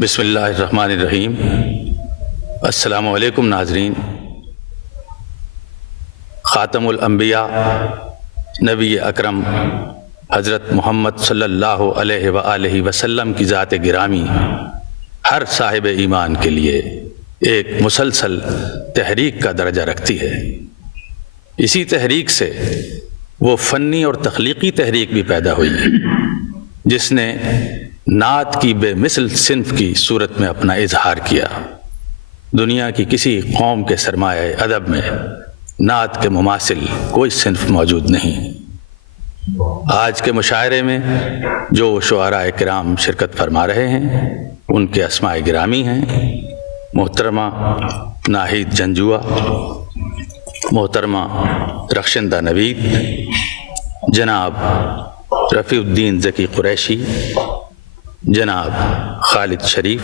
بسم اللہ الرحمن الرحیم۔ السلام علیکم ناظرین۔ خاتم الانبیاء نبی اکرم حضرت محمد صلی اللہ علیہ وآلہ وسلم کی ذات گرامی ہر صاحب ایمان کے لیے ایک مسلسل تحریک کا درجہ رکھتی ہے۔ اسی تحریک سے وہ فنی اور تخلیقی تحریک بھی پیدا ہوئی ہے جس نے نعت کی بے مثل صنف کی صورت میں اپنا اظہار کیا۔ دنیا کی کسی قوم کے سرمایہ ادب میں نعت کے مماثل کوئی صنف موجود نہیں۔ آج کے مشاعرے میں جو شعراء کرام شرکت فرما رہے ہیں ان کے اسماء گرامی ہیں محترمہ ناہید جنجوعہ، محترمہ رخشندہ نوید، جناب رفیع الدین ذکی قریشی، جناب خالد شریف،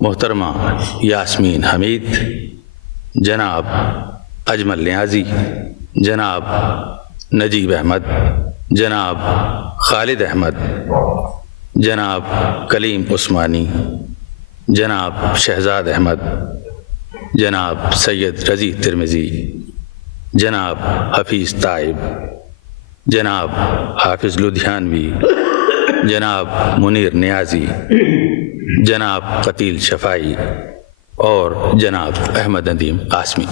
محترمہ یاسمین حمید، جناب اجمل نیازی، جناب نجیب احمد، جناب خالد احمد، جناب کلیم عثمانی، جناب شہزاد احمد، جناب سید رضی ترمذی، جناب حفیظ طائب، جناب حافظ لدھیانوی، جناب منیر نیازی، جناب قتیل شفائی اور جناب احمد ندیم قاسمی۔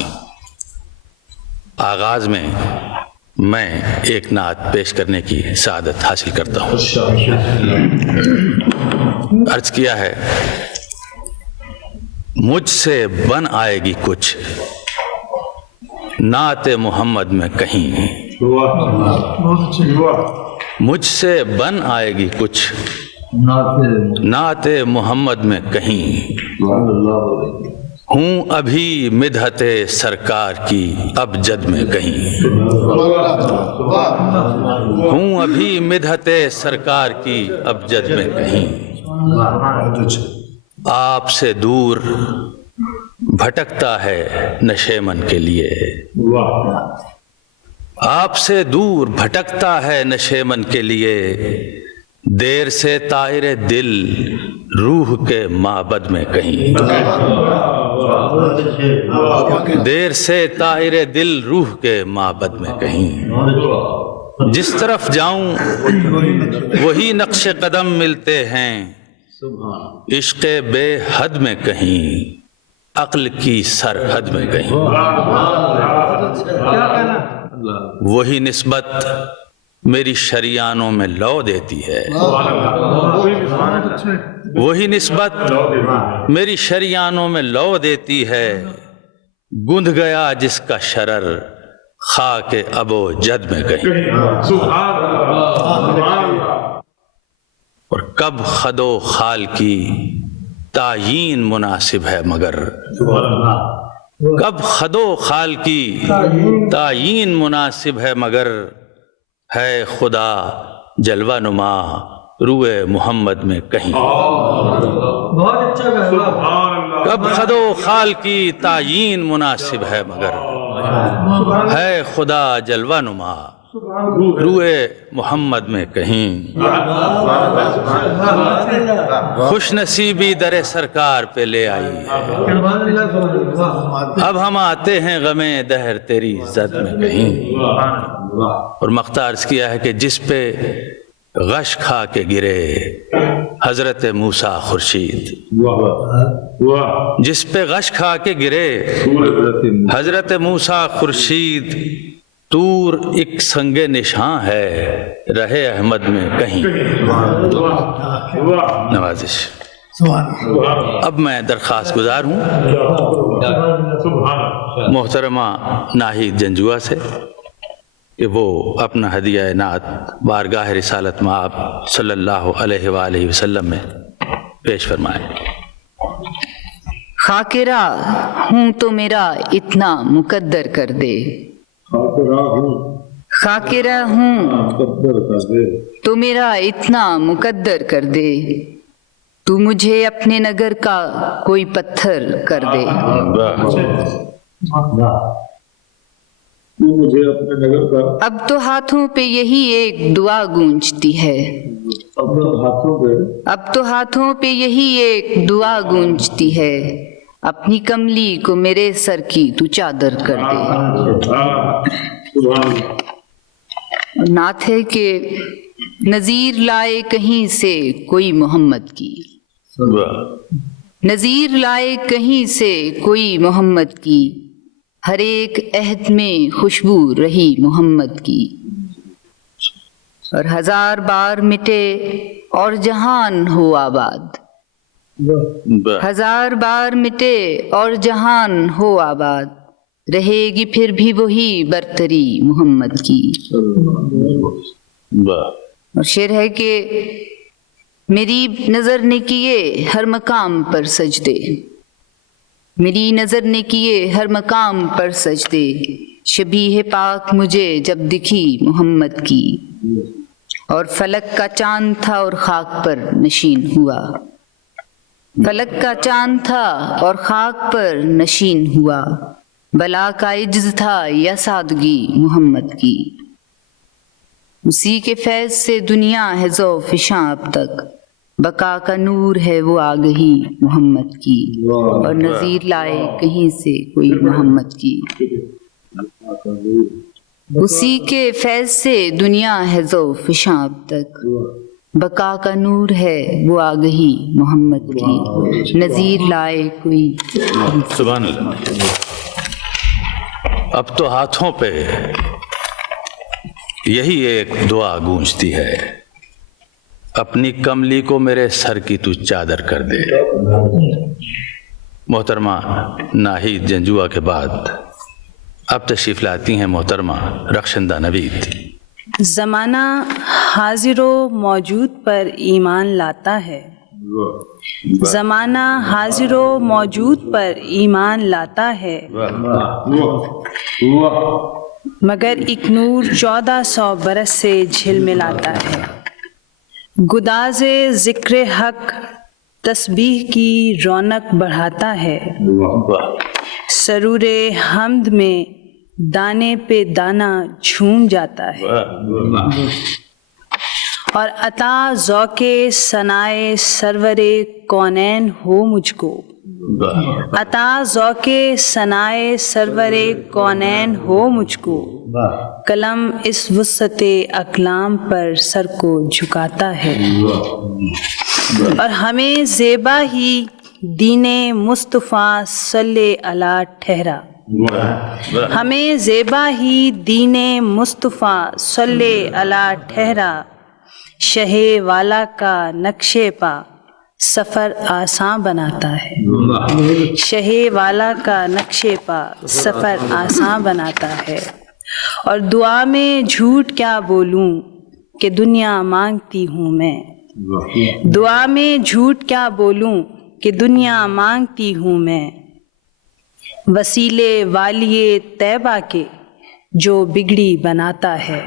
آغاز میں ایک نعت پیش کرنے کی سعادت حاصل کرتا ہوں۔ عرض کیا ہے، مجھ سے بن آئے گی کچھ نعت محمد میں کہیں، مجھ سے بن آئے گی کچھ نعت محمد میں کہیں، ہوں ابھی مدحت سرکار کی ابجد میں کہیں، ہوں ابھی مدحت سرکار کی ابجد میں کہیں، آپ سے دور بھٹکتا ہے نشیمن کے لیے، آپ سے دور بھٹکتا ہے نشیمن کے لیے، دیر سے طائر دل روح کے معبد میں کہیں، دیر سے طائر دل روح کے معبد میں کہیں، جس طرف جاؤں وہی نقش قدم ملتے ہیں، عشق بے حد میں کہیں، عقل کی سرحد میں کہیں، وہی نسبت میری شریانوں میں لو دیتی ہے، وہی نسبت میری شریانوں میں لو دیتی ہے، گندھ گیا جس کا شرر خاک ابو جد میں کہیں، اور کب خد و خال کی تعیین مناسب ہے مگر، کب خد و خال کی تعیین مناسب ہے مگر، ہے خدا جلوہ نما روئے محمد میں کہیں، کب خد و خال کی تعیین مناسب ہے مگر، ہے خدا جلوہ نما روئے محمد میں کہیں، خوش نصیبی در سرکار پہ لے آئی ہے، اب ہم آتے ہیں غم دہر تیری زد میں کہیں، اور مقطع عرض کیا ہے کہ جس پہ غش کھا کے گرے حضرت موسیٰ خورشید، جس پہ غش کھا کے گرے حضرت موسیٰ خورشید، طور ایک سنگ نشاں ہے رہے احمد میں کہیں۔ نوازش۔ اب میں درخواست گزار ہوں محترمہ ناہید جنجوعہ سے کہ وہ اپنا ہدیہ نعت بارگاہ رسالت مآب صلی اللہ علیہ وآلہ وسلم میں پیش فرمائیں۔ خاکرہ ہوں تو میرا اتنا مقدر کر دے، خاکرہ ہوں تو میرا اتنا مقدر کر دے، تو مجھے اپنے نگر کا کوئی پتھر کر دے، تو مجھے اپنے نگر کا اب تو ہاتھوں پہ یہی ایک دعا گونجتی ہے، اب تو ہاتھوں پہ یہی ایک دعا گونجتی ہے، اپنی کملی کو میرے سر کی تو چادر کر دے۔ نعت ہے کہ نظیر لائے کہیں سے کوئی محمد کی، نظیر لائے کہیں سے کوئی محمد کی، ہر ایک عہد میں خوشبو رہی محمد کی، اور ہزار بار مٹے اور جہان ہو آباد، ہزار بار مٹے اور جہان ہو آباد، رہے گی پھر بھی وہی برتری محمد کی۔ اور شعر ہے کہ میری نظر نے کیے ہر مقام پر سجدے، میری نظر نے کیے ہر مقام پر سجدے، شبیہ پاک مجھے جب دکھی محمد کی، اور فلک کا چاند تھا اور خاک پر نشین ہوا، فلک کا چاند تھا اور خاک پر نشین ہوا، بلا کا عجز تھا یا سادگی محمد کی، اسی کے فیض سے دنیا ہے ذو فشاں اب تک، بقا کا نور ہے وہ آگہی محمد کی، اور نظیر لائے کہیں سے کوئی محمد کی، اسی کے فیض سے دنیا ہے ذو فشاں اب تک، بقا کا نور ہے وہ آگہی محمد کی، نظیر لائے کوئی۔ سبحان اللہ۔ اب تو ہاتھوں پہ یہی ایک دعا گونجتی ہے، اپنی کملی کو میرے سر کی تو چادر کر دے۔ محترمہ ناہید جنجوعہ کے بعد اب تشریف لاتی ہیں محترمہ رخشندہ نوید۔ زمانہ حاضر و موجود پر ایمان لاتا ہے، زمانہ حاضر و موجود پر ایمان لاتا ہے، مگر ایک نور 1400 برس سے جھلملاتا ہے، گداز ذکر حق تسبیح کی رونق بڑھاتا ہے، سرور حمد میں دانے پہ دانہ جھوم جاتا ہے، اور عطا ذوق ثنائے سرور کونین ہو مجھ کو، عطا ذوق ثنائے سرور کونین ہو مجھ کو، قلم اس وسعت اقلام پر سر کو جھکاتا ہے، اور ہمیں زیبا ہی دین مصطفیٰ صلی علی ٹھہرا، ہمیں زیبا ہی دین مصطفیٰ صلی علی ٹھہرا، شہ والا کا نقش پا سفر آسان بناتا ہے، شہ والا کا نقش پا سفر آسان بناتا ہے، اور دعا میں جھوٹ کیا بولوں کہ دنیا مانگتی ہوں میں، دعا میں جھوٹ کیا بولوں کہ دنیا مانگتی ہوں میں، وسیلے والیے طیبہ کے جو بگڑی بناتا ہے،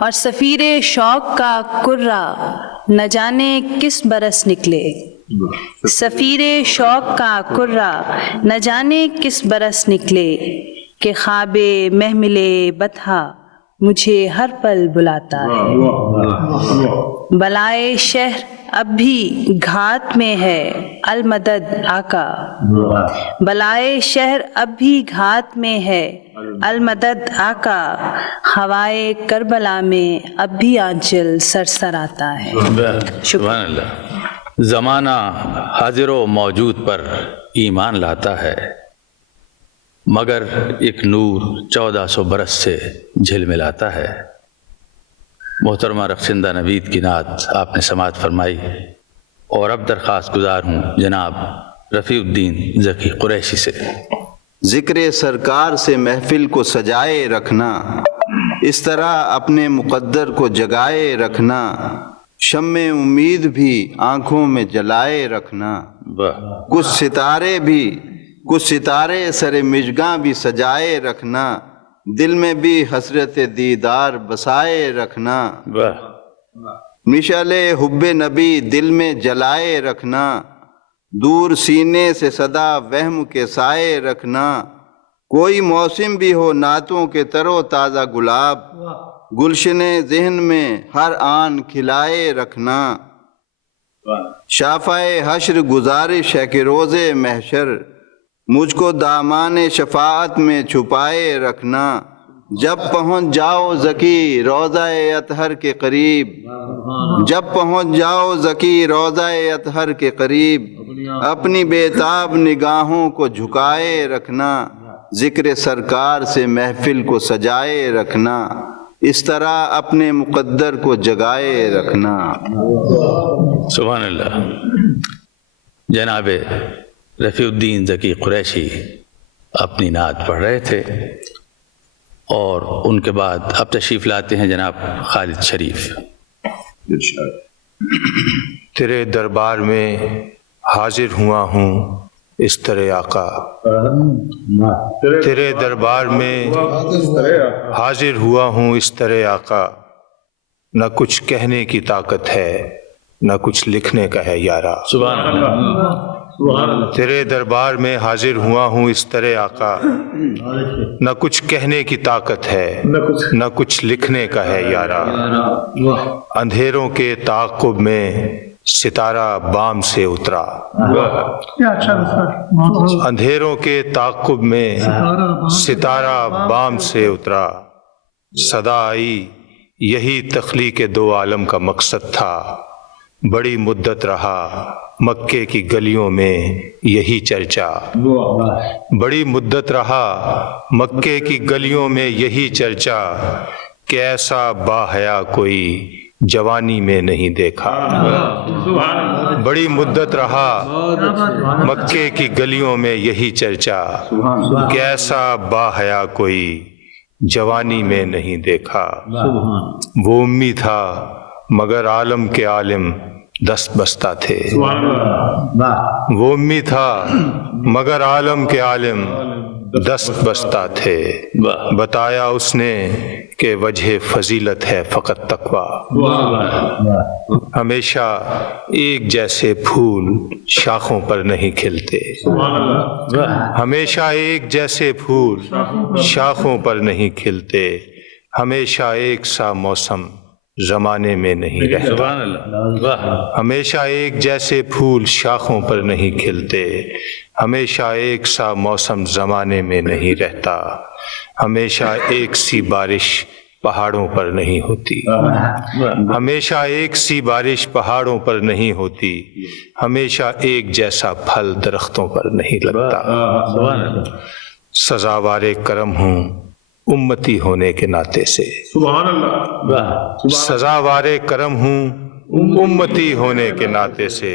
اور سفیر شوق کا کرہ نہ جانے کس برس نکلے، سفیر شوق کا کرہ نہ جانے کس برس نکلے، کہ خواب محمل بطحا مجھے ہر پل بلاتا ہے، بلائے شہر اب بھی گھات میں ہے المدد آقا، بلائے شہر اب بھی گھات میں ہے المدد آقا، ہوائے کربلا میں اب بھی آنچل سرسر آتا ہے۔ سبحان اللہ۔ زمانہ حاضر و موجود پر ایمان لاتا ہے، مگر ایک نور 1400 برس سے جھلملاتا ہے۔ محترمہ رخشندہ نوید کی نعت آپ نے سماعت فرمائی، اور اب درخواست گزار ہوں جناب رفیع الدین ذکی قریشی سے۔ ذکر سرکار سے محفل کو سجائے رکھنا، اس طرح اپنے مقدر کو جگائے رکھنا، شمع امید بھی آنکھوں میں جلائے رکھنا، کچھ ستارے سر مژگاں بھی سجائے رکھنا، دل میں بھی حسرت دیدار بسائے رکھنا، مشعل حب نبی دل میں جلائے رکھنا، دور سینے سے صدا وہم کے سائے رکھنا، کوئی موسم بھی ہو نعتوں کے ترو تازہ گلاب، گلشن ذہن میں ہر آن کھلائے رکھنا۔ شافائے حشر گزارش ہے کہ روز محشر مجھ کو دامان شفاعت میں چھپائے رکھنا۔ جب پہنچ جاؤ ذکی روضہ اطہر کے قریب، جب پہنچ جاؤ ذکی روضہ اطہر کے قریب، اپنی بےتاب نگاہوں کو جھکائے رکھنا۔ ذکر سرکار سے محفل کو سجائے رکھنا، اس طرح اپنے مقدر کو جگائے رکھنا۔ سبحان اللہ۔ جناب رفیع الدین ذکی قریشی اپنی نعت پڑھ رہے تھے، اور ان کے بعد اب تشریف لاتے ہیں جناب خالد شریف۔ تیرے دربار میں حاضر ہوا ہوں اس طرح آقا، تیرے دربار میں حاضر ہوا ہوں اس طرح آقا، نہ کچھ کہنے کی طاقت ہے نہ کچھ لکھنے کا ہے یارا۔ سبحان اللہ۔ تیرے دربار میں حاضر ہوا ہوں اس طرح آقا، نہ کچھ کہنے کی طاقت ہے نہ کچھ لکھنے کا ہے یارا۔ اندھیروں کے تعاقب میں ستارہ بام سے اترا، اندھیروں کے تعاقب میں ستارہ بام سے اترا، صدا آئی یہی تخلیق دو عالم کا مقصد تھا، بڑی مدت رہا مکے کی گلیوں میں یہی چرچا، بڑی مدت رہا مکے کی گلیوں میں یہی چرچا، کہ ایسا باحیا کوئی جوانی میں نہیں دیکھا۔ بڑی مدت رہا مکے کی گلیوں میں یہی چرچا، کہ ایسا باحیا کوئی جوانی میں نہیں دیکھا۔ وہ امی تھا مگر عالم کے عالم دست بستہ تھے، وہ امی تھا مگر عالم کے عالم دست بستہ تھے، بتایا اس نے کہ وجہ فضیلت ہے فقط تقویٰ۔ ہمیشہ ایک جیسے پھول شاخوں پر نہیں کھلتے، ہمیشہ ایک جیسے پھول شاخوں پر نہیں کھلتے، ہمیشہ ایک سا موسم زمانے میں نہیں رہتا، ہمیشہ ایک جیسے پھول شاخوں پر نہیں کھلتے، ہمیشہ ایک سا موسم زمانے میں نہیں رہتا، ہمیشہ ایک سی بارش پہاڑوں پر نہیں ہوتی، ہمیشہ ایک سی بارش پہاڑوں پر نہیں ہوتی، ہمیشہ ایک جیسا پھل درختوں پر نہیں لگتا۔ سزاوار کرم ہوں امتی ہونے کے ناطے سے، سزاوار کرم ہوں امتی ہونے کے ناطے سے،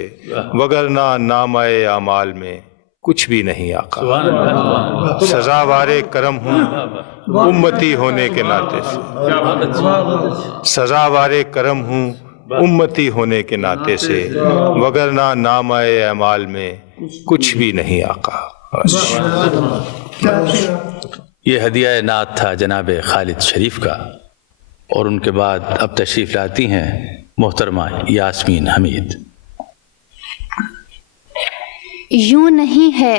وگرنہ نامہ اعمال میں کچھ بھی نہیں آقا۔ سزاوار کرم ہوں امتی ہونے کے ناطے سے، سزاوار کرم ہوں امتی ہونے کے ناطے سے، وگرنہ نامہ اعمال میں کچھ بھی نہیں آقا۔ یہ ہدیہ نعت تھا جناب خالد شریف کا، اور ان کے بعد اب تشریف لاتی ہیں محترمہ یاسمین حمید۔ یوں نہیں ہے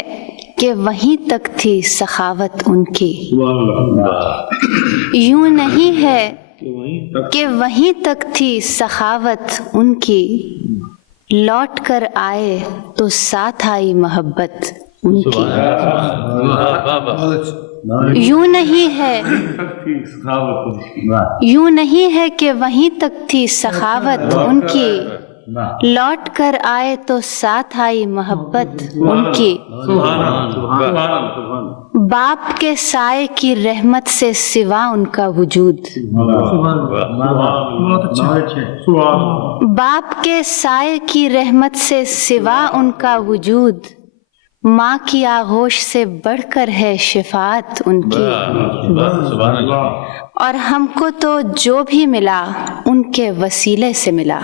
کہ وہیں تک تھی سخاوت ان کی، یوں نہیں ہے کہ وہیں تک تھی سخاوت ان کی، لوٹ کر آئے تو ساتھ آئی محبت ان کی۔ یوں نہیں ہے، یوں نہیں ہے کہ وہیں تک تھی سخاوت ان کی، لوٹ کر آئے تو ساتھ آئی محبت ان کی۔ باپ کے سائے کی رحمت سے سوا ان کا وجود، باپ کے سائے کی رحمت سے سوا ان کا وجود، ماں کی آغوش سے بڑھ کر ہے شفاعت ان کی۔ اور ہم کو تو جو بھی ملا ان کے وسیلے سے ملا،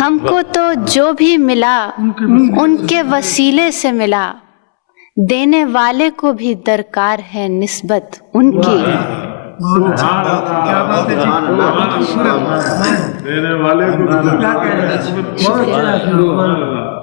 ہم کو تو جو بھی ملا ان کے وسیلے سے ملا، دینے والے کو بھی درکار ہے نسبت ان کی۔ دینے والے کو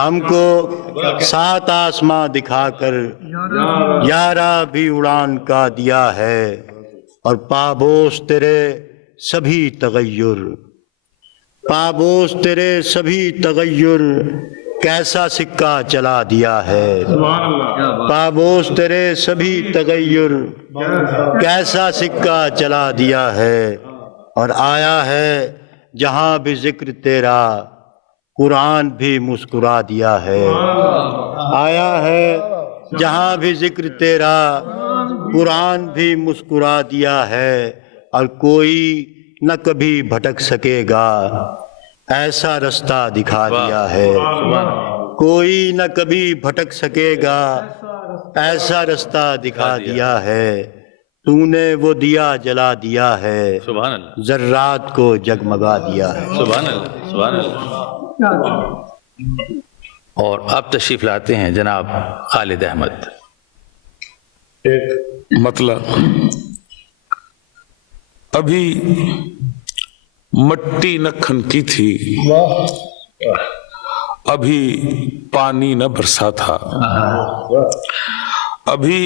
ہم کو 7 آسماں دکھا کر 11 بھی اڑان کا دیا ہے، اور پابوس تیرے سبھی تغیر، پابوس تیرے سبھی تغیر کیسا سکہ چلا دیا ہے، پابوس تیرے سبھی تغیر کیسا سکہ چلا دیا ہے، اور آیا ہے جہاں بھی ذکر تیرا قرآن بھی مسکرا دیا ہے، آیا ہے جہاں بھی ذکر تیرا قرآن بھی مسکرا دیا ہے، اور کوئی نہ کبھی بھٹک سکے گا ایسا رستہ دکھا دیا ہے، کوئی نہ کبھی بھٹک سکے گا ایسا رستہ دکھا دیا ہے، تو نے وہ دیا جلا دیا ہے، سبحان اللہ، ذرات کو جگمگا دیا ہے۔ سبحان اللہ، سبحان اللہ۔ اور اب تشریف لاتے ہیں جناب خالد احمد۔ ایک مطلب، ابھی مٹی نہ کھنکی تھی، ابھی پانی نہ برسا تھا، ابھی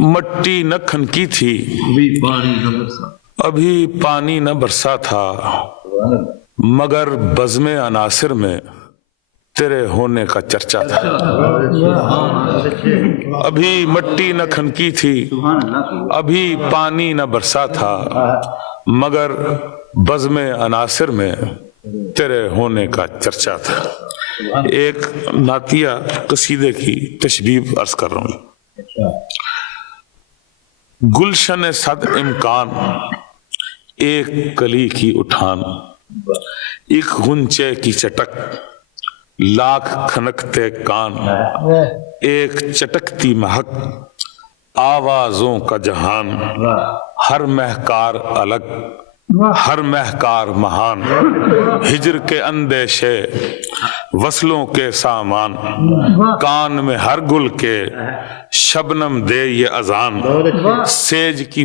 مٹی نہ کھنکی تھی، ابھی پانی نہ برسا تھا، مگر بزم عناصر میں تیرے ہونے کا چرچا تھا۔ ابھی مٹی نہ کھنکی تھی، ابھی پانی نہ برسا تھا، مگر بزم عناصر میں تیرے ہونے کا چرچا تھا۔ ایک نعتیہ قصیدے کی تشبیہ عرض کر رہا ہوں۔ گلشن صد امکان ایک کلی کی اٹھان، ایک غنچے کی چٹک لاکھ کھنکتے کان، ایک چٹکتی مہک آوازوں کا جہان، ہر مہکار الگ ہر مہکار مہان، ہجر کے اندیشے وصلوں کے سامان، کان میں ہر گل کے شبنم دے یہ اذان، سیج کی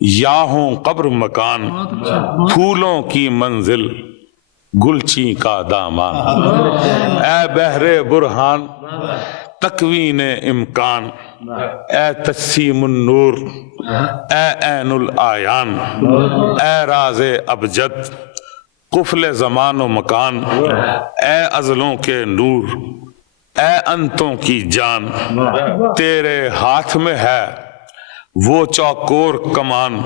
یا ہوں قبر مکان، پھولوں کی منزل گلچی کا دامان، اے بحر برہان تکوین امکان، اے تجسیم النور، اے عین الآیان، اے راز ابجد قفل زمان و مکان، اے ازلوں کے نور، اے انتوں کی جان، تیرے ہاتھ میں ہے وہ چوکور کمان،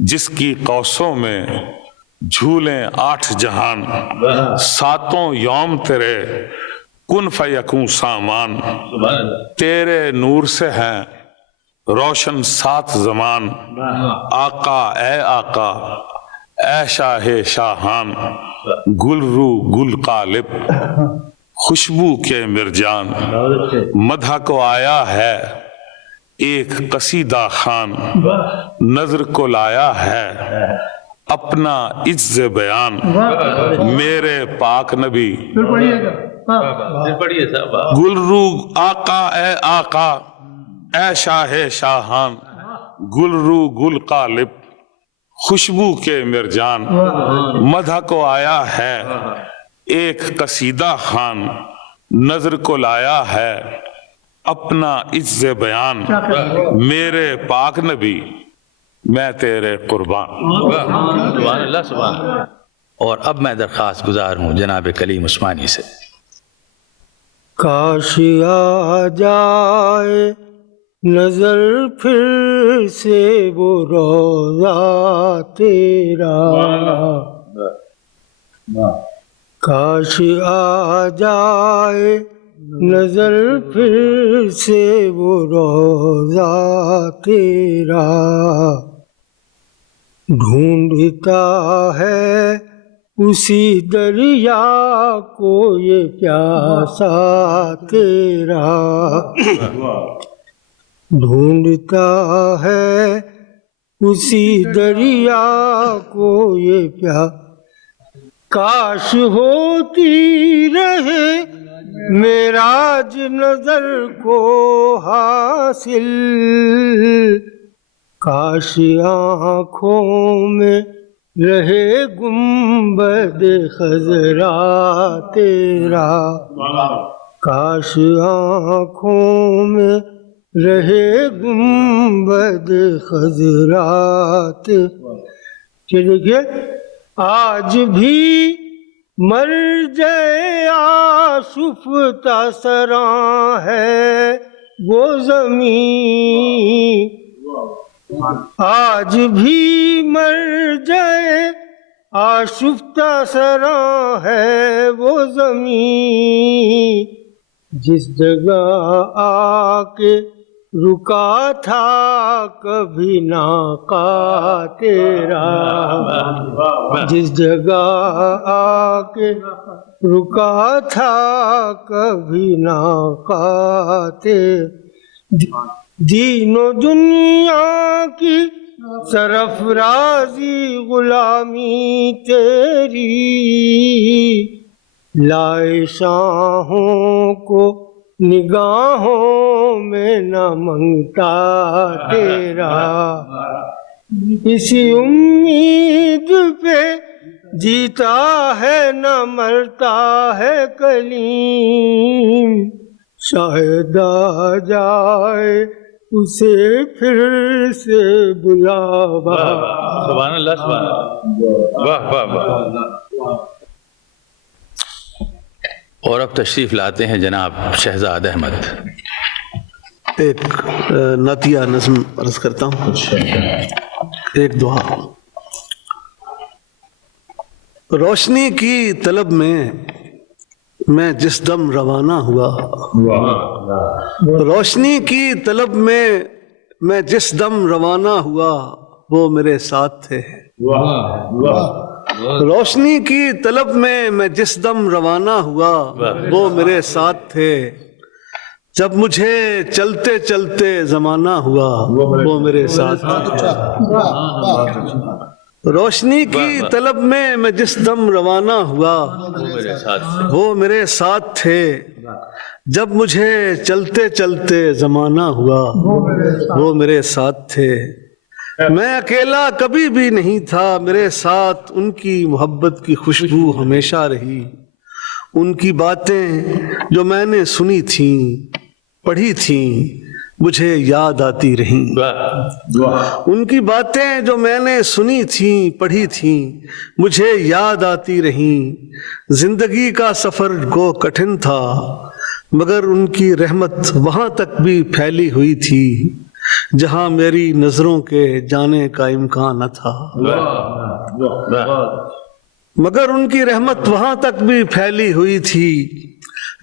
جس کی قوسوں میں جھولیں 8 جہان، 7 یوم تیرے کن فیکون سامان، تیرے نور سے ہیں روشن 7 زمان، آقا اے آقا اے شاہ شاہان، گل رو گل قالب خوشبو کے مرجان، مدح کو آیا ہے ایک قصیدہ خان، نظر کو لایا ہے اپنا عجز بیان، میرے پاک نبی گل رو آقا اے آقا اے شاہ شاہان، گل رو گل قالب خوشبو کے مرجان، مدح کو آیا ہے ایک قصیدہ خان، نظر کو لایا ہے اپنا عجز بیان، میرے پاک نبی میں تیرے قربان۔ سبحان اللہ، سبحان اللہ۔ اور اب میں درخواست گزار ہوں جناب کلیم عثمانی سے۔ کاش آ جائے نظر پھر سے وہ روضہ تیرا، کاش آ جائے نظر پھر سے وہ روضہ تیرا، ڈھونڈتا ہے اسی دریا کو یہ پیاسا تیرا، ڈھونڈتا ہے اسی دریا کو یہ پیاسا، کاش ہوتی رہے معراج نظر کو حاصل، کاش آنکھوں میں رہے گنبد خضرا تیرا، کاش آنکھوں میں رہے گنبد خضرا تیرا۔ دیکھیے آج بھی مرجع آشفتہ سراں ہے وہ زمین، آج بھی مرجع آشفتہ سراں ہے وہ زمین، جس جگہ آ کے رکا تھا کبھی ناقہ تیرا، جس جگہ آ کے رکا تھا کبھی ناقہ تیرا، دین و دنیا کی سرفرازی غلامی تیری، لائے شاہوں کو نگاہوں میں نہ منگتا تیرا، اسی امید پہ جیتا ہے نہ مرتا ہے کلیم، شاید آ جائے اسے پھر سے بلاوا۔ سبحان اللہ، سبحان اللہ، واہ واہ واہ۔ اور اب تشریف لاتے ہیں جناب شہزاد احمد۔ ایک نعتیہ نظم عرض کرتا ہوں، ایک دعا۔ روشنی کی طلب میں جس دم روانہ ہوا، روشنی کی طلب میں جس دم روانہ ہوا وہ میرے ساتھ تھے، روشنی کی طلب میں جس دم روانہ ہوا وہ میرے ساتھ تھے، جب مجھے چلتے چلتے زمانہ ہوا وہ میرے ساتھ تھے، روشنی کی طلب میں جس دم روانہ ہوا وہ میرے ساتھ تھے، جب مجھے چلتے چلتے زمانہ ہوا وہ میرے ساتھ تھے، میں اکیلا کبھی بھی نہیں تھا، میرے ساتھ ان کی محبت کی خوشبو ہمیشہ رہی، ان کی باتیں جو میں نے سنی تھیں پڑھی تھیں مجھے یاد آتی رہیں، ان کی باتیں جو میں نے سنی تھیں پڑھی تھیں مجھے یاد آتی رہیں، زندگی کا سفر گو کٹھن تھا مگر ان کی رحمت وہاں تک بھی پھیلی ہوئی تھی جہاں میری نظروں کے جانے کا امکان نہ تھا، مگر ان کی رحمت وہاں تک بھی پھیلی ہوئی تھی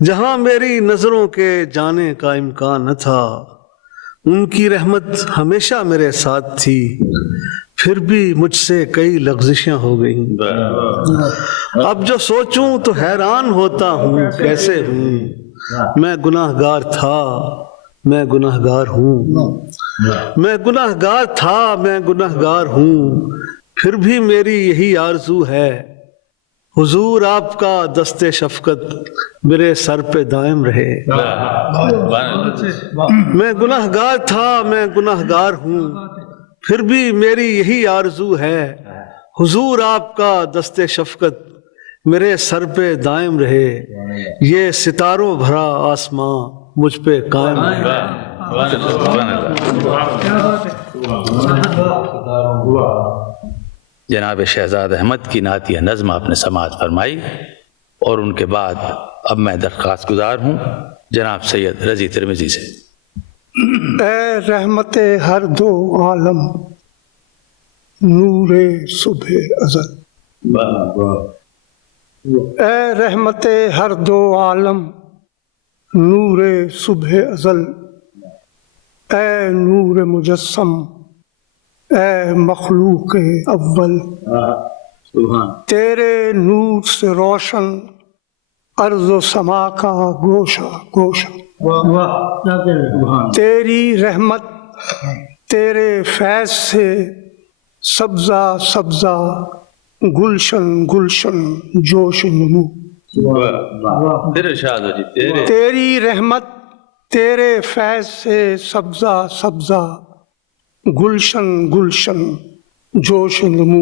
جہاں میری نظروں کے جانے کا امکان نہ تھا، ان کی رحمت ہمیشہ میرے ساتھ تھی پھر بھی مجھ سے کئی لغزشیں ہو گئیں، اب جو سوچوں تو حیران ہوتا ہوں کیسے ہوں، میں گناہ گار تھا میں گناہ گار ہوں، میں گناہ گار تھا میں گناہ گار ہوں، پھر بھی میری یہی آرزو ہے حضور آپ کا دست شفقت میرے سر پہ دائم رہے، میں گناہ گار تھا میں گناہ گار ہوں، پھر بھی میری یہی آرزو ہے حضور آپ کا دست شفقت میرے سر پہ دائم رہے، یہ ستاروں بھرا آسماں مجھ پہ قائم رہے۔ جناب شہزاد احمد کی نعتیہ نظم آپ نے سماعت فرمائی، اور ان کے بعد اب میں درخواست گزار ہوں جناب سید رضی ترمذی سے۔ اے رحمت ہر دو عالم نور صبح ازل، اے رحمت ہر دو عالم نور صبح ازل، اے نور مجسم اے مخلوق اول، تیرے نور سے روشن ارض و سما کا گوشہ گوشہ، تیری رحمت تیرے فیض سے سبزہ سبزہ گلشن گلشن جوش نمو، تیری رحمت تیرے فیض سے سبزہ سبزہ گلشن گلشن جوش نمو،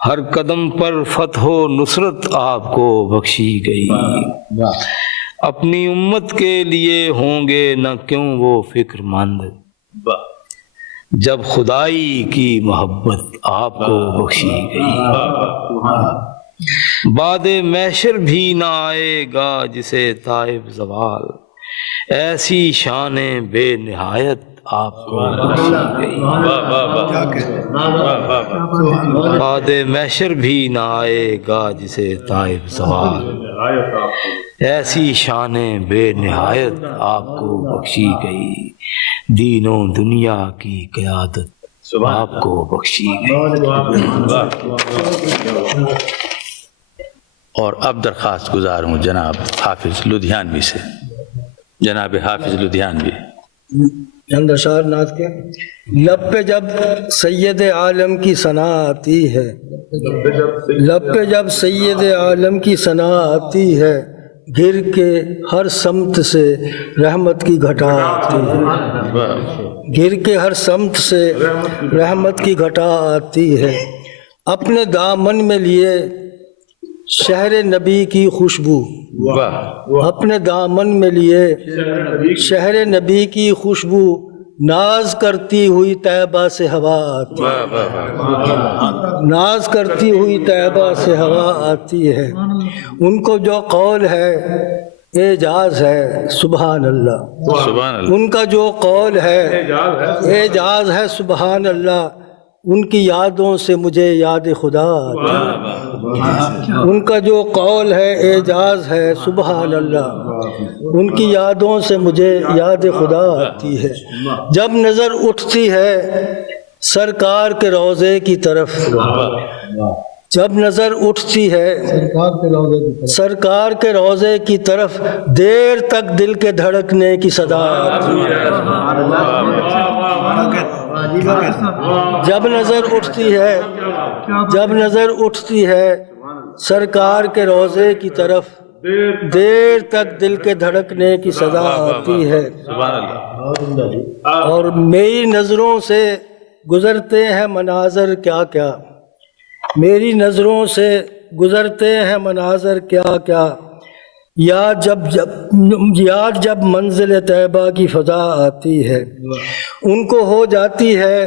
ہر قدم پر فتح و نصرت آپ کو بخشی گئی. اپنی امت کے لیے ہوں گے نہ کیوں وہ فکر مند، جب خدائی کی محبت آپ کو بخشی گئی. بعد محشر بھی نہ آئے گا جسے طائب زوال، ایسی شان بے نہایت آپ کو بخشی گئی. بعد محشر بھی نہ آئے گا جسے طائب زوال، ایسی شان بے نہایت آپ کو بخشی گئی. دین و دنیا کی قیادت آپ کو بخشی گئی. اور اب درخواست گزار ہوں جناب حافظ لدھیانوی سے. جناب حافظ لدھیانوی. چند اشعار نعت کے. لب پہ جب سید عالم کی ثنا آتی ہے، لب پہ جب سید عالم کی ثنا آتی ہے، گر کے ہر سمت سے رحمت کی گھٹا آتی ہے، گر کے ہر سمت سے رحمت کی گھٹا آتی ہے. اپنے دامن میں لیے شہر نبی کی خوشبو، اپنے دامن میں لیے شہر نبی کی خوشبو، ناز کرتی ہوئی طیبہ سے ہوا آتی ہے، ناز کرتی ہوئی طیبہ سے ہوا آتی ہے. ان کو جو قول ہے اعجاز ہے سبحان اللہ، ان کا جو قول ہے اعجاز ہے سبحان اللہ. ان کی یادوں سے مجھے یاد خدا آتی ہے، ان کا جو قول ہے اعجاز ہے سبحان اللہ. ان کی یادوں سے مجھے یاد خدا آتی ہے. جب نظر اٹھتی ہے سرکار کے روضے کی طرف، جب نظر اٹھتی ہے سرکار کے روضے کی طرف، دیر تک دل کے دھڑکنے کی صدا آتی ہے. جب نظر اٹھتی ہے، جب نظر اٹھتی ہے سرکار کے روضے کی طرف، دیر تک دل کے دھڑکنے کی صدا آتی ہے. اور میری نظروں سے گزرتے ہیں مناظر کیا کیا، میری نظروں سے گزرتے ہیں مناظر کیا کیا. یاد جب منزل طیبہ کی فضا آتی ہے، ان کو ہو جاتی ہے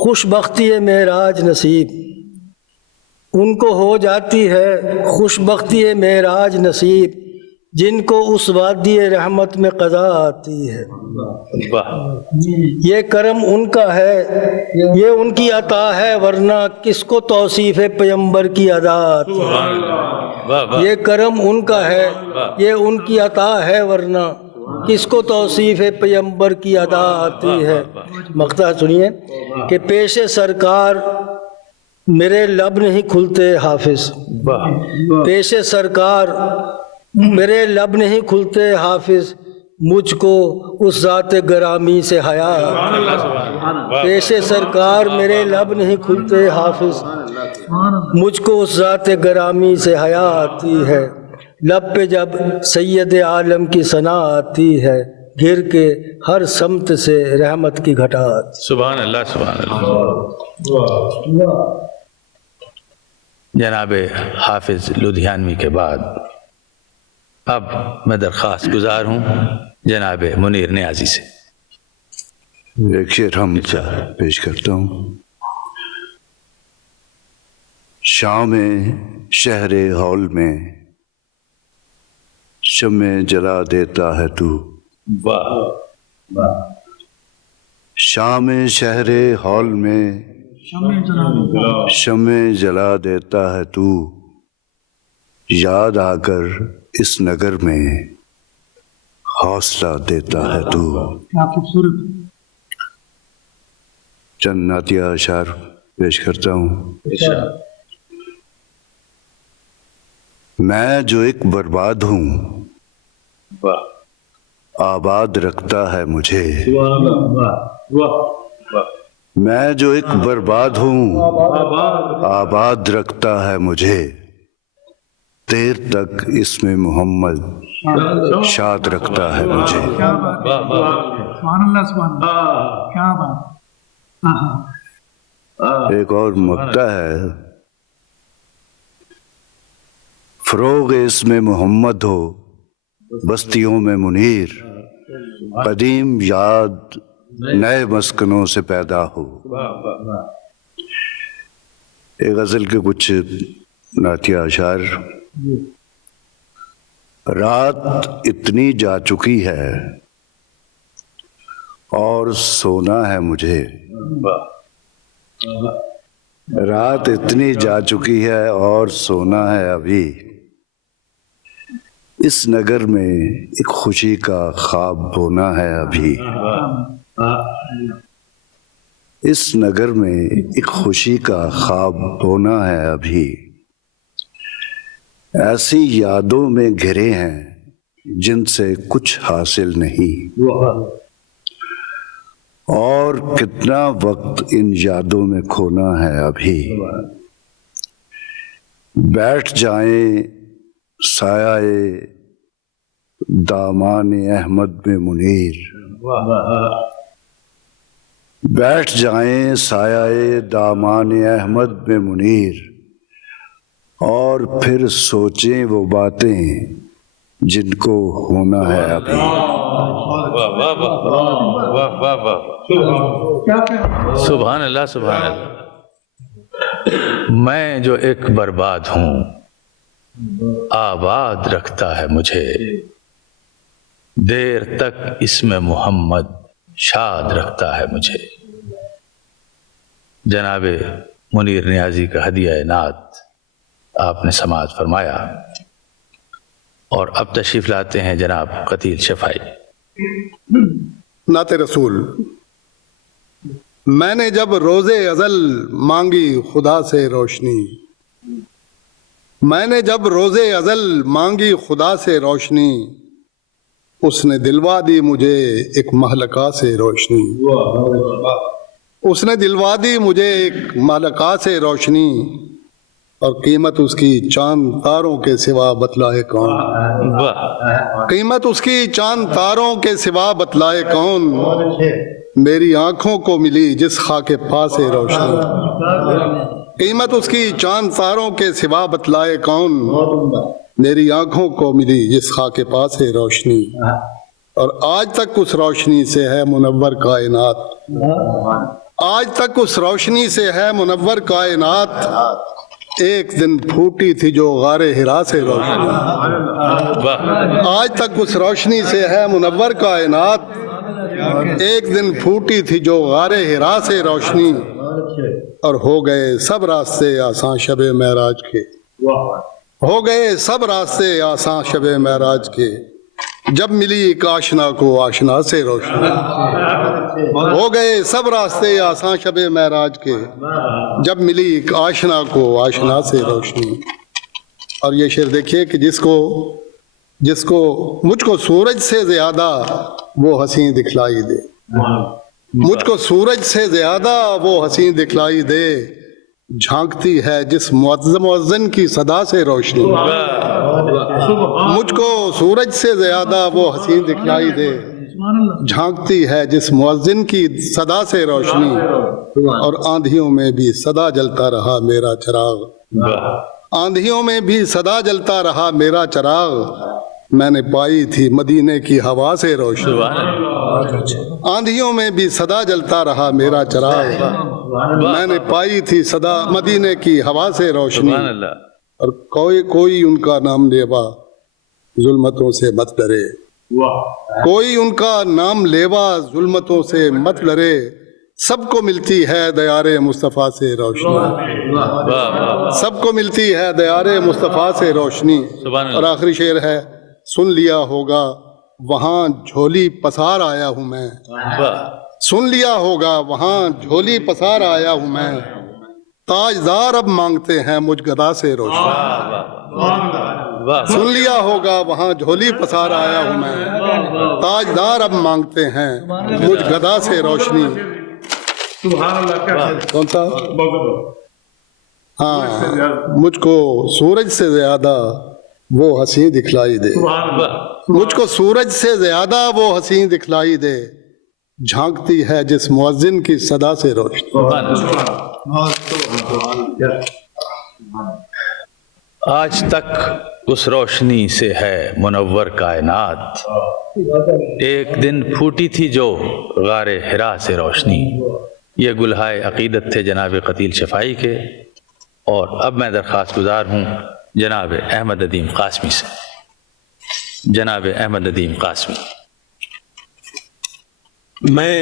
خوش بختی معراج نصیب، ان کو ہو جاتی ہے خوش بختی معراج نصیب، جن کو اس وادی رحمت میں قضا آتی ہے. یہ کرم ان کا ہے، یہ ان کی عطا ہے، ورنہ کس کو توصیف پیمبر کی ادا آتی ہے. یہ کرم ان کا ہے، یہ ان کی عطا ہے، ورنہ کس کو توصیف پیمبر کی ادا آتی ہے. مقطع سنیے کہ پیش سرکار میرے لب نہیں کھلتے حافظ، پیش سرکار میرے لب نہیں کھلتے حافظ، مجھ کو اس ذات گرامی سے حیا. پیش سرکار میرے لب نہیں کھلتے حافظ، مجھ کو اس ذات گرامی سے حیا آتی ہے. لب پہ جب سید عالم کی ثنا آتی ہے، گر کے ہر سمت سے رحمت کی گھٹا آتی. سبحان اللہ سبحان اللہ. جناب حافظ لدھیانوی کے بعد اب میں درخواست گزار ہوں جناب منیر نیازی سے. ایک شعر ہم پیش کرتا ہوں. شام شہر ہال میں شمع جلا دیتا ہے تو، شام شہر ہال میں شمع جلا دیتا ہے تو، یاد آ کر اس نگر میں حوصلہ دیتا ہے تو. چند نعتیہ اشعار پیش کرتا ہوں. میں جو ایک برباد ہوں، آباد رکھتا ہے مجھے. میں جو ایک برباد ہوں، آباد رکھتا ہے مجھے. دیر تک اس میں محمد شاد رکھتا ہے مجھے. ایک اور مقطع ہے فروغ اسم محمد ہو بستیوں میں منیر، قدیم یاد نئے مسکنوں سے پیدا ہو۔ ایک غزل کے کچھ نعتیہ اشعار۔ رات اتنی جا چکی ہے اور سونا ہے مجھے، رات اتنی جا چکی ہے اور سونا ہے ابھی، اس نگر میں ایک خوشی کا خواب بونا ہے ابھی، اس نگر میں ایک خوشی کا خواب بونا ہے ابھی، ایسی یادوں میں گھرے ہیں جن سے کچھ حاصل نہیں، اور کتنا وقت ان یادوں میں کھونا ہے ابھی، بیٹھ جائیں سایہ دامان احمد میں منیر، بیٹھ جائیں سایہ دامان احمد میں منیر، اور پھر سوچیں وہ باتیں جن کو ہونا ہے ابھی۔ سبحان اللہ سبحان اللہ۔ میں جو ایک برباد ہوں آباد رکھتا ہے مجھے، دیر تک اس میں محمد شاد رکھتا ہے مجھے۔ جناب منیر نیازی کا ہدیہ نعت آپ نے سماعت فرمایا، اور اب تشریف لاتے ہیں جناب قتیل شفائی۔ نعت رسول۔ میں نے جب روز ازل مانگی خدا سے روشنی، میں نے جب روز ازل مانگی خدا سے روشنی، اس نے دلوا دی مجھے ایک مہلکہ سے روشنی، اس نے دلوا دی مجھے ایک مہلکہ سے روشنی، اور قیمت اس کی چاند تاروں کے سوا بتلائے کون، قیمت اس کی چاند تاروں کے سوا بتلائے کون، میری آنکھوں کو ملی جس خاک پا سے روشنی، قیمت اس کی چاند تاروں کے سوا بتلائے کون، میری آنکھوں کو ملی جس خاک پا سے روشنی، اور آج تک اس روشنی سے ہے منور کائنات، آج تک اس روشنی سے ہے منور کائنات، ایک دن پھوٹی تھی جو غار ہرا سے روشنی، آج تک اس روشنی سے ہے منور کائنات، ایک دن پھوٹی تھی جو غار ہرا سے روشنی، اور ہو گئے سب راستے آساں شب معراج کے، ہو گئے سب راستے آساں شب معراج کے، جب ملی ایک آشنا کو آشنا سے روشنی، ہو گئے سب راستے آساں شب معراج کے، جب ملی ایک آشنا کو آشنا سے روشنی۔ اور یہ شعر دیکھیے کہ جس کو مجھ کو سورج سے زیادہ وہ حسین دکھلائی دے، مجھ کو سورج سے زیادہ وہ حسین دکھلائی دے، جھانکتی ہے جس مؤذن کی صدا سے روشنی، مجھ کو سورج سے زیادہ وہ حسین دکھلائی دے، جھانکتی ہے جس مؤذن کی صدا سے روشنی، اور آندھیوں میں بھی صدا جلتا رہا میرا چراغ، آندھیوں میں بھی صدا جلتا رہا میرا چراغ، میں نے پائی تھی مدینے کی ہوا سے روشنی، آندھیوں میں بھی صدا جلتا رہا میرا چراغ، میں نے پائی تھی صدا مدینے کی ہوا سے روشنی، اور کوئی ان کا نام لیوا ظلمتوں سے مت ڈرے، کوئی ان کا نام لیوا ظلمتوں سے مت ڈرے، سب کو ملتی ہے دیار مصطفیٰ سے روشنی، سب کو ملتی ہے دیار مصطفیٰ سے روشنی۔ اور آخری شعر ہے، سن لیا ہوگا وہاں جھولی پسار آیا ہوں میں، سن لیا ہوگا وہاں جھولی پسار آیا ہوں میں، تاجدار اب مانگتے ہیں مجھ گدا سے روشنی، سن لیا ہوگا وہاں جھولی پسار آیا ہوں میں، تاجدار اب مانگتے ہیں مجھ گدا سے روشنی۔ کون سا؟ ہاں، مجھ کو سورج سے زیادہ وہ حسین دکھلائی دے، مجھ کو سورج سے زیادہ وہ حسین دکھلائی دے، جھانکتی ہے جس مؤذن کی صدا سے روشنی۔ آج تک اس روشنی سے ہے منور کائنات، ایک دن پھوٹی تھی جو غار حرا سے روشنی۔ یہ گلہائے عقیدت تھے جناب قتیل شفائی کے، اور اب میں درخواست گزار ہوں جناب احمد ندیم قاسمی سے۔ جناب احمد ندیم قاسمی۔ میں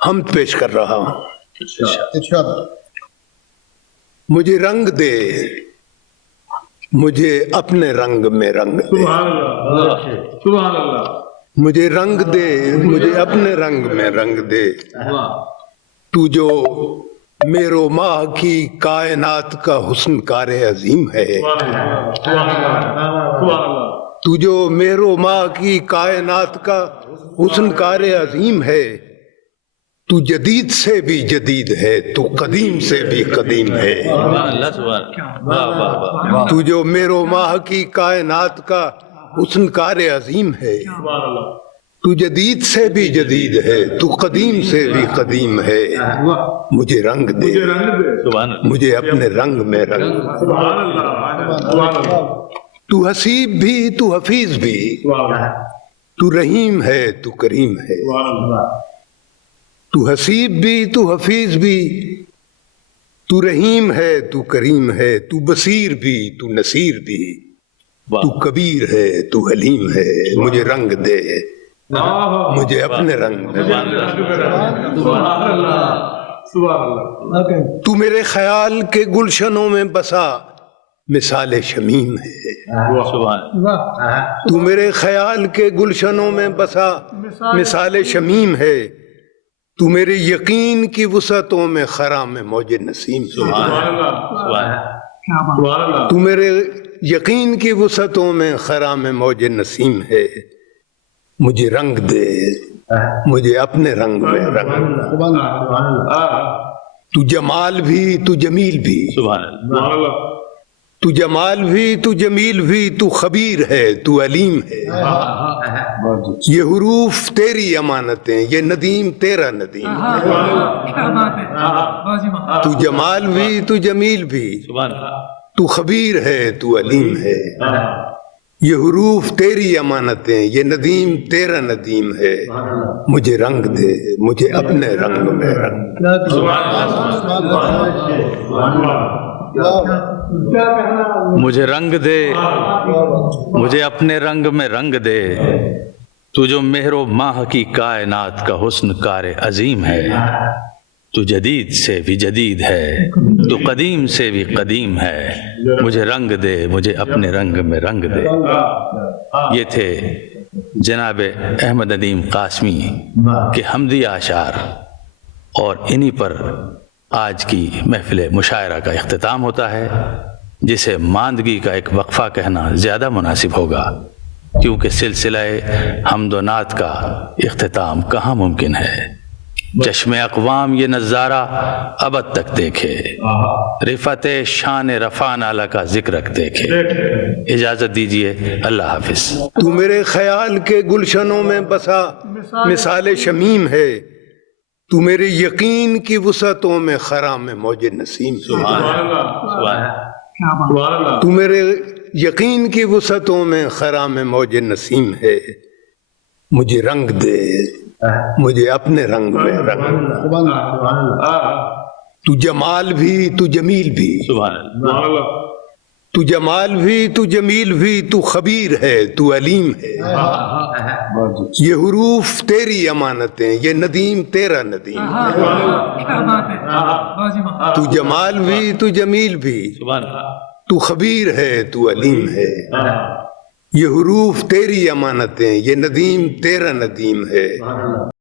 حمد پیش کر رہا ہوں۔ مجھے رنگ دے، مجھے اپنے رنگ میں رنگ دے، مجھے رنگ دے، مجھے اپنے رنگ میں رنگ دے، تو جو میرو ماہ کی کائنات کا حسن کار عظیم ہے، تو جو میرو ماہ کی کائنات کا حسن کار عظیم ہے، تو جدید سے بھی جدید ہے، تو قدیم سے بھی قدیم ہے، تو جو میرو ماہ کی کائنات کا حسن کار عظیم ہے، تو جدید سے بھی جدید ہے، تو قدیم سے بھی قدیم ہے، مجھے رنگ دے، مجھے اپنے رنگ میں رنگ دے، تو حسیب بھی، تو حفیظ بھی، تو رحیم ہے، تو کریم ہے، تو حسیب بھی، تو حفیظ بھی، تو رحیم ہے، تو کریم ہے، تو بصیر بھی، تو نصیر بھی، تو کبیر ہے، تو حلیم ہے، مجھے رنگ دے، مجھے اپنے رنگ میں تو میرے خیال کے گلشنوں میں بسا مثال شمیم ہے، تو میرے خیال کے گلشنوں میں بسا مثال شمیم ہے، تو میرے یقین کی وسعتوں میں خرام موج نسیم ہے، تو میرے یقین کی وسعتوں میں خرام موج نسیم ہے، مجھے رنگ دے، مجھے اپنے رنگ میں رنگ دے، تو جمال بھی، تو جمیل بھی، تو جمال بھی، تو جمیل بھی، تو خبیر ہے، تو علیم ہے، یہ حروف تیری امانتیں، یہ ندیم تیرا ندیم ہے، تو جمال بھی، تو جمیل بھی، تو خبیر ہے، تو علیم ہے، یہ حروف تیری امانتیں، یہ ندیم تیرا ندیم ہے، مجھے رنگ دے، مجھے اپنے رنگ میں رنگ دے، مجھے رنگ دے، مجھے اپنے رنگ میں رنگ دے، تو جو مہر و ماہ کی کائنات کا حسن کار عظیم ہے، تو جدید سے بھی جدید ہے، تو قدیم سے بھی قدیم ہے، مجھے رنگ دے، مجھے اپنے رنگ میں رنگ دے۔ یہ تھے جناب احمد ندیم قاسمی کے حمدی اشعار، اور انہی پر آج کی محفل مشاعرہ کا اختتام ہوتا ہے، جسے ماندگی کا ایک وقفہ کہنا زیادہ مناسب ہوگا، کیونکہ سلسلہ حمد و نعت کا اختتام کہاں ممکن ہے۔ چشم اقوام یہ نظارہ ابد تک دیکھے، رفعت شان رفعنا اعلیٰ کا ذکر دیکھے۔ اجازت دیجیے، اللہ حافظ۔ تو میرے خیال کے گلشنوں میں بسا مثال شمیم ہے، تو میرے یقین کی وسعتوں میں خرام موج نسیم ہے، تو میرے یقین کی وسعتوں میں خرام موج نسیم ہے، مجھے رنگ دے، مجھے اپنے رنگ میں رنگ دے، تو جمال بھی، تو جمیل بھی، تو جمال بھی، تو جمیل بھی، تو خبیر ہے، تو علیم ہے، یہ حروف تیری امانتیں، یہ ندیم تیرا ندیم ہے، تو جمال بھی، تو جمیل بھی، تو خبیر ہے، تو علیم ہے، یہ حروف تیری امانتیں، یہ ندیم تیرا ندیم ہے،